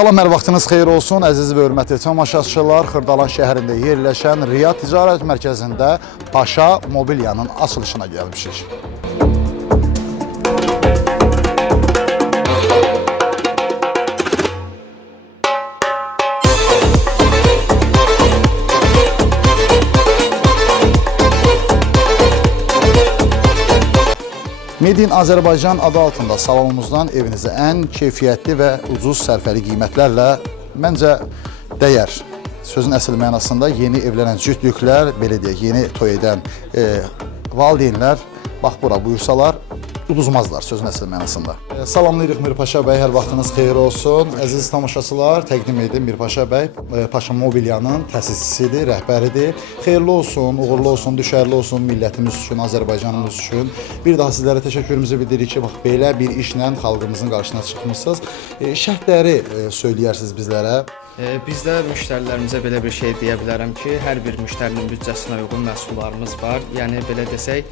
Salam, hər vaxtınız xeyir olsun, əziz və hörmətli tamaşaçılar. Xırdalan şəhərində yerləşən Riyad Ticarət Mərkəzində Paşa Mobilyanın açılışına gəlmişik. Made in Azərbaycan adı altında salonumuzdan evinizə ən keyfiyyətli və ucuz sərfəli qiymətlərlə məncə dəyər. Sözün əsl mənasında yeni evlənən cütlüklər, belə deyək, yeni toy edən valideynlər bax bura buyursalar, uduzmazlar sözün əsl mənasında. Salamlayırıq Mirpaşa bəy, hər vaxtınız xeyir olsun. Əziz tamaşaçılar, təqdim edim Mirpaşa bəy, Paşa Mobilyanın təsisçisidir, rəhbəridir. Xeyirli olsun, uğurlu olsun, düşərli olsun millətimiz üçün, Azərbaycanımız üçün. Bir daha sizlərə təşəkkürümüzü bildiririk ki, bax belə bir işlə xalqımızın qarşısına çıxmışsınız. Şərtləri söyləyərsiniz bizlərə. Bizdə müştərilərimizə belə bir şey deyə bilərəm ki, hər bir müştərinin büdcəsinə uyğun məhsullarımız var. Yəni belə desək,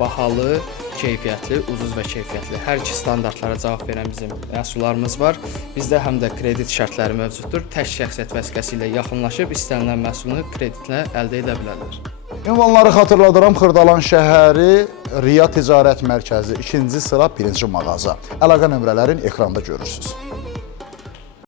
bahalı, keyfiyyətli, ucuz və keyfiyyətli. Hər iki standartlara cavab verən bizim məhsullarımız var. Bizdə həm də kredit şərtləri mövcuddur. Tək şəxsiyyət vəsiqəsi ilə yaxınlaşıb istənilən məhsulunu kreditlə əldə edə bilərlər. Ünvanları xatırladıram, Xırdalan şəhəri, Riyad Ticarət Mərkəzi, 2-ci sıra 1-ci mağaza. Əlaqə nömrələrini ekranda görürsünüz.